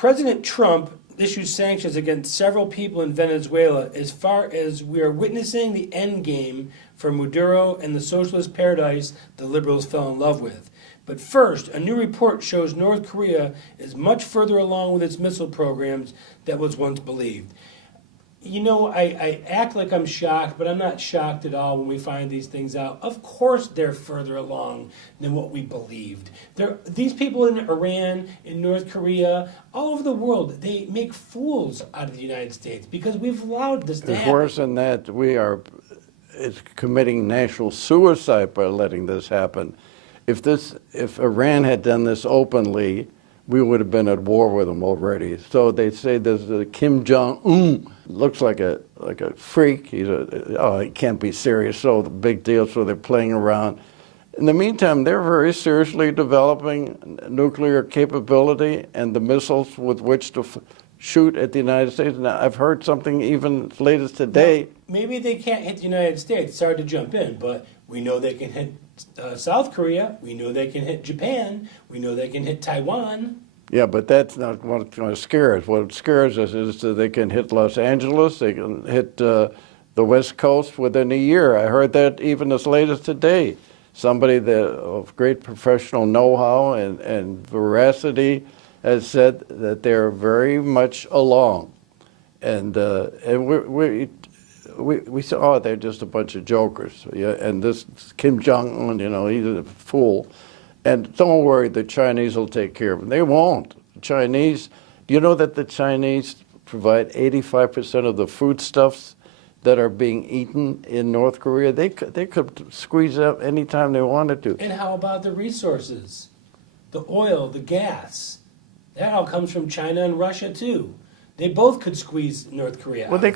President Trump issued sanctions against several people in Venezuela as far as we are witnessing the end game for Maduro and the socialist paradise the liberals fell in love with. But first, a new report shows North Korea is much further along with its missile programs than was once believed. You know, I act like I'm shocked, but I'm not shocked at all when we find these things out. Of course they're further along than what we believed. These people in Iran, in North Korea, all over the world, they make fools out of the United States because we've allowed this to happen. It's worse than that. It's committing national suicide by letting this happen. If Iran had done this openly, we would have been at war with them already. So they say there's Kim Jong-un looks like a freak. He can't be serious. So the big deal. So they're playing around. In the meantime, they're very seriously developing nuclear capability and the missiles with which to shoot at the United States. Now, I've heard something even as late as today. Now, maybe they can't hit the United States. Sorry to jump in, but we know they can hit South Korea. We know they can hit Japan. We know they can hit Taiwan. Yeah, but that's not what's going to scare us. What scares us is that they can hit Los Angeles. They can hit the West Coast within a year. I heard that even as late as today. Somebody of great professional know-how and veracity has said that they're very much along. And we said, oh, they're just a bunch of jokers. Yeah, and this Kim Jong-un, he's a fool. And don't worry, the Chinese will take care of them. They won't. The Chinese, do you know that the Chinese provide 85% of the foodstuffs that are being eaten in North Korea? They could squeeze out anytime they wanted to. And how about the resources? The oil, the gas. That all comes from China and Russia, too. They both could squeeze North Korea out. Well, they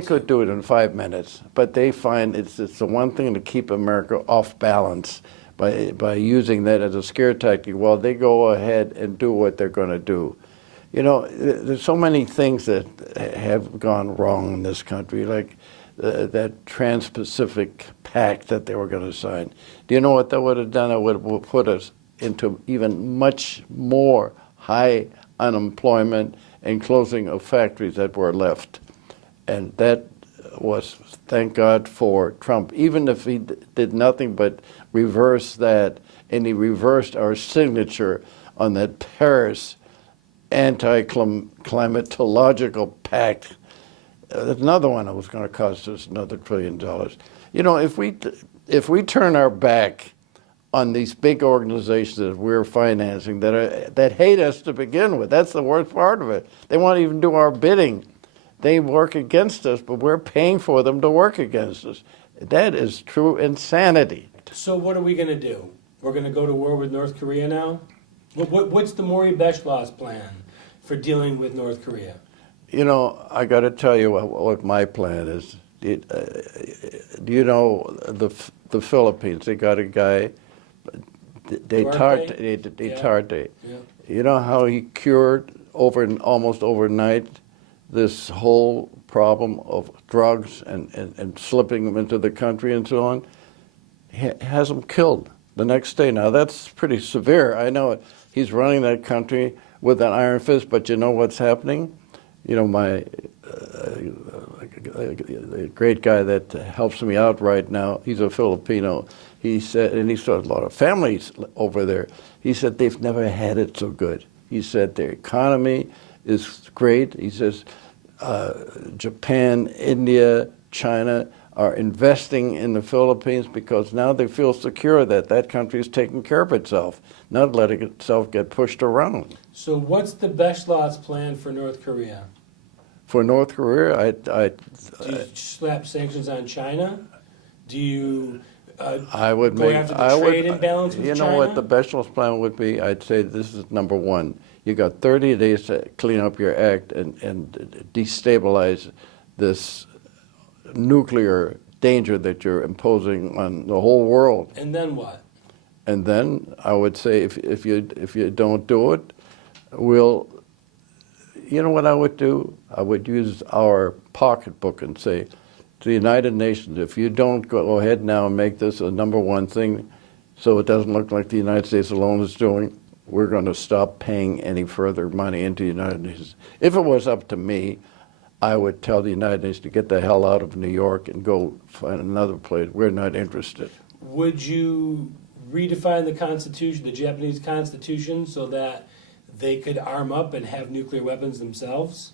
could do it in 5 minutes, but they find it's the one thing to keep America off balance by using that as a scare tactic while they go ahead and do what they're going to do. There's so many things that have gone wrong in this country, like that Trans-Pacific Pact that they were going to sign. Do you know what that would have done? It would have put us into even much more high unemployment and closing of factories that were left. And that was, thank God for Trump. Even if he did nothing but reverse that, and he reversed our signature on that Paris anti-climatological pact. There's another one that was going to cost us another $1 trillion. If we turn our back on these big organizations that we're financing that hate us to begin with, that's the worst part of it. They won't even do our bidding. They work against us, but we're paying for them to work against us. That is true insanity. So what are we going to do? We're going to go to war with North Korea now? What's the Maury Beschloss plan for dealing with North Korea? I got to tell you what my plan is. Do you know the Philippines? They got a guy, Duterte. Yeah. You know how he cured almost overnight this whole problem of drugs and slipping them into the country and so on? He has them killed the next day. Now, that's pretty severe. I know it. He's running that country with an iron fist, but you know what's happening? My great guy that helps me out right now, he's a Filipino. He said, and he saw a lot of families over there. He said they've never had it so good. He said their economy is great. He says Japan, India, China are investing in the Philippines because now they feel secure that country is taking care of itself, not letting itself get pushed around. So what's the Beschloss plan for North Korea? For North Korea, do you slap sanctions on China? Do you I would go after the trade imbalance with China? You know what the Beschloss plan would be? I'd say this is number one. You got 30 days to clean up your act and destabilize this nuclear danger that you're imposing on the whole world. And then what? And then I would say if you don't do it, you know what I would do? I would use our pocketbook and say to the United Nations, if you don't go ahead now and make this a number one thing so it doesn't look like the United States alone is doing, we're going to stop paying any further money into the United Nations. If it was up to me, I would tell the United Nations to get the hell out of New York and go find another place. We're not interested. Would you redefine the Constitution, the Japanese Constitution, so that they could arm up and have nuclear weapons themselves?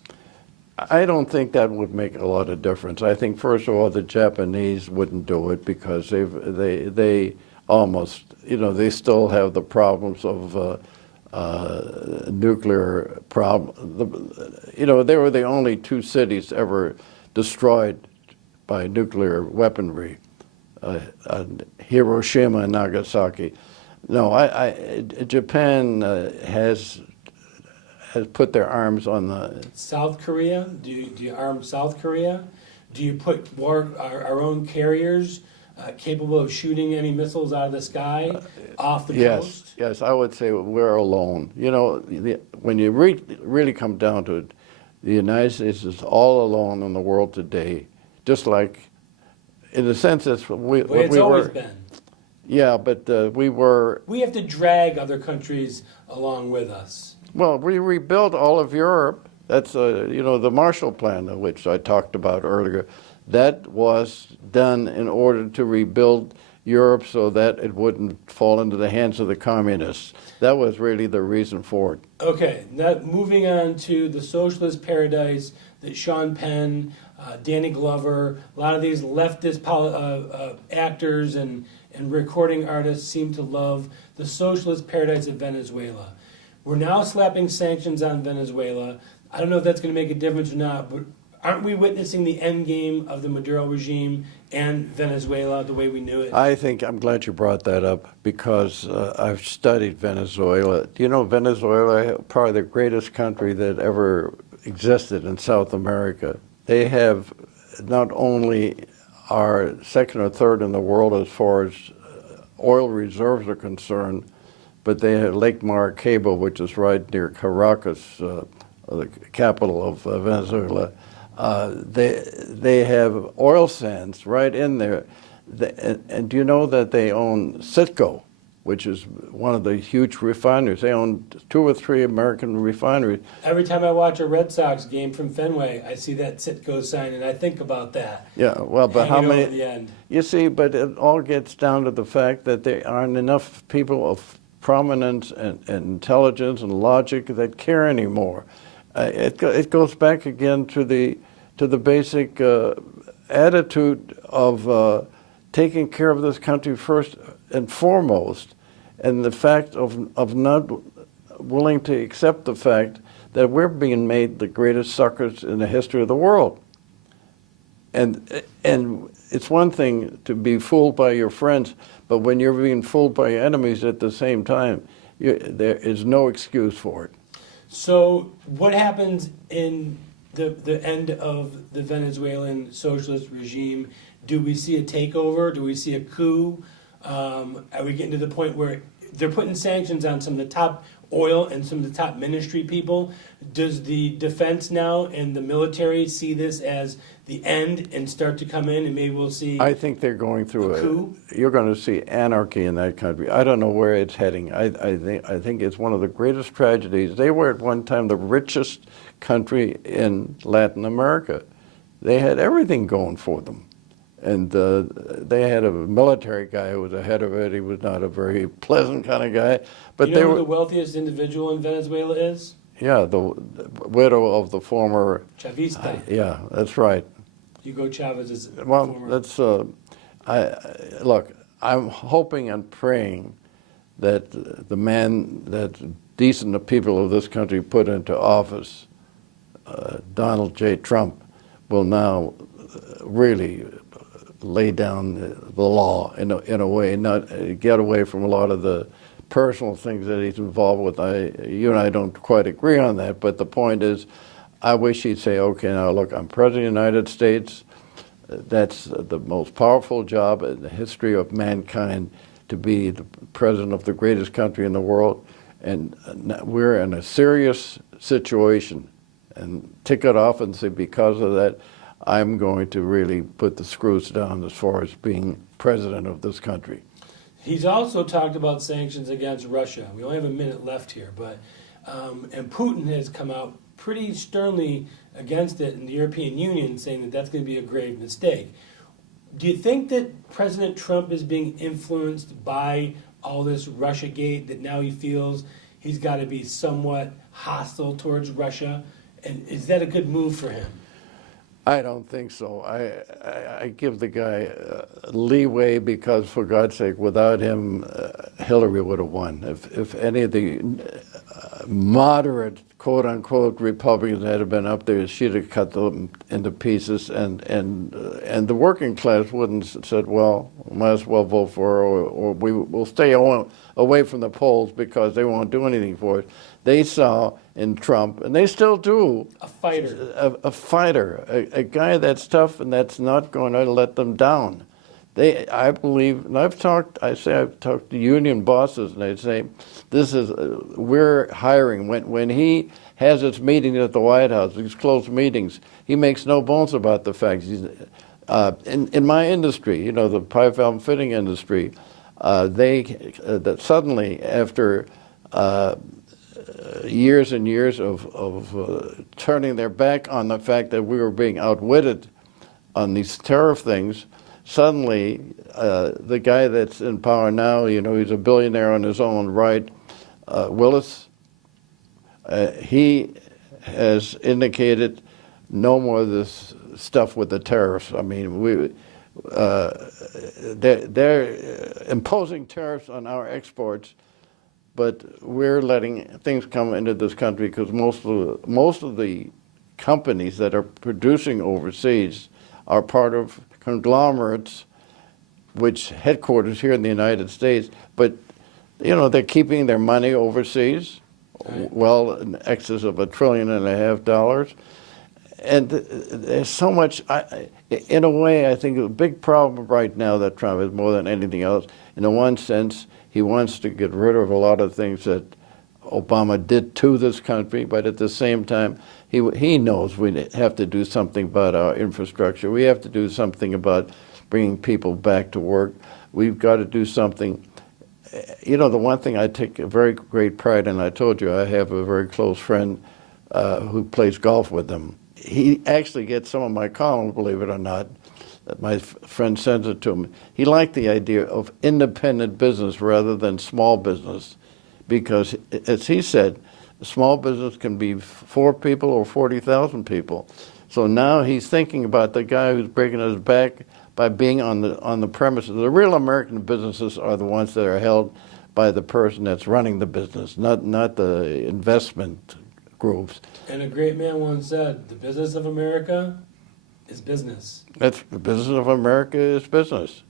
I don't think that would make a lot of difference. I think, first of all, the Japanese wouldn't do it because they almost, they still have the problems of nuclear problem. They were the only two cities ever destroyed by nuclear weaponry, Hiroshima and Nagasaki. No, Japan has put their arms on the... South Korea? Do you arm South Korea? Do you put our own carriers capable of shooting any missiles out of the sky off the coast? Yes, I would say we're alone. When you really come down to it, the United States is all alone in the world today, just like, in a sense, that's what we always were. Been. Yeah, but we were... We have to drag other countries along with us. Well, we rebuilt all of Europe. That's, the Marshall Plan, which I talked about earlier. That was done in order to rebuild Europe so that it wouldn't fall into the hands of the communists. That was really the reason for it. Okay, now moving on to the socialist paradise that Sean Penn, Danny Glover, a lot of these leftist actors and recording artists seem to love the socialist paradise of Venezuela. We're now slapping sanctions on Venezuela. I don't know if that's going to make a difference or not, but aren't we witnessing the end game of the Maduro regime and Venezuela the way we knew it? I'm glad you brought that up because I've studied Venezuela. Do you know Venezuela, probably the greatest country that ever existed in South America? They have not only are second or third in the world as far as oil reserves are concerned, but they have Lake Maracaibo, which is right near Caracas, the capital of Venezuela. They have oil sands right in there. And do you know that they own Citgo, which is one of the huge refineries? They own 2 or 3 American refineries. Every time I watch a Red Sox game from Fenway, I see that Citgo sign, and I think about that. Yeah, well, but how many? Over the end. You see, but it all gets down to the fact that there aren't enough people of prominence and intelligence and logic that care anymore. It goes back again to the basic attitude of taking care of this country first and foremost, and the fact of not willing to accept the fact that we're being made the greatest suckers in the history of the world. And it's one thing to be fooled by your friends, but when you're being fooled by your enemies at the same time, there is no excuse for it. So what happens in the end of the Venezuelan socialist regime? Do we see a takeover? Do we see a coup? Are we getting to the point where they're putting sanctions on some of the top oil and some of the top ministry people? Does the defense now and the military see this as the end and start to come in, and maybe we'll see? I think they're going through a coup. You're going to see anarchy in that country. I don't know where it's heading. I think it's one of the greatest tragedies. They were at one time the richest country in Latin America. They had everything going for them. And they had a military guy who was the head of it. He was not a very pleasant kind of guy. But you know who the wealthiest individual in Venezuela is? Yeah, the widow of the former... Chavista. Yeah, that's right. Hugo Chavez is well, former... that's... look, I'm hoping and praying that the man that decent people of this country put into office, Donald J. Trump, will now really lay down the law in a way, not get away from a lot of the personal things that he's involved with. You and I don't quite agree on that, but the point is, I wish he'd say, okay, now look, I'm President of the United States. That's the most powerful job in the history of mankind, to be the president of the greatest country in the world. And we're in a serious situation. And tick it off and say, because of that, I'm going to really put the screws down as far as being president of this country. He's also talked about sanctions against Russia. We only have a minute left here, but and Putin has come out pretty sternly against it in the European Union, saying that that's going to be a grave mistake. Do you think that President Trump is being influenced by all this Russiagate, that now he feels he's got to be somewhat hostile towards Russia? And is that a good move for him? I don't think so. I give the guy leeway because, for God's sake, without him, Hillary would have won. If any of the moderate, quote-unquote, Republicans that have been up there, she'd have cut them into pieces, and the working class wouldn't have said, well, might as well vote for her, or we will stay away from the polls because they won't do anything for us. They saw in Trump, and they still do, A fighter. a fighter, a guy that's tough and that's not going to let them down. I believe, and I've talked to union bosses, and they say, we're hiring. When he has his meetings at the White House, these closed meetings, he makes no bones about the fact. In my industry, the pipe valve fitting industry, that suddenly after years and years of turning their back on the fact that we were being outwitted on these tariff things, suddenly the guy that's in power now, he's a billionaire on his own right, Willis, he has indicated no more of this stuff with the tariffs. I mean, they're imposing tariffs on our exports, but we're letting things come into this country because most of the companies that are producing overseas are part of conglomerates, which headquarters here in the United States, but they're keeping their money overseas, well in excess of $1.5 trillion. And there's so much, in a way, I think a big problem right now that Trump is more than anything else. In the one sense, he wants to get rid of a lot of things that Obama did to this country, but at the same time, he knows we have to do something about our infrastructure. We have to do something about bringing people back to work. We've got to do something. The one thing I take a very great pride in, I told you I have a very close friend who plays golf with him. He actually gets some of my columns, believe it or not. My friend sends it to him. He liked the idea of independent business rather than small business because, as he said, small business can be 4 people or 40,000 people. So now he's thinking about the guy who's breaking his back by being on the premises. The real American businesses are the ones that are held by the person that's running the business, not the investment groups. And a great man once said, the business of America is business. That's the business of America is business.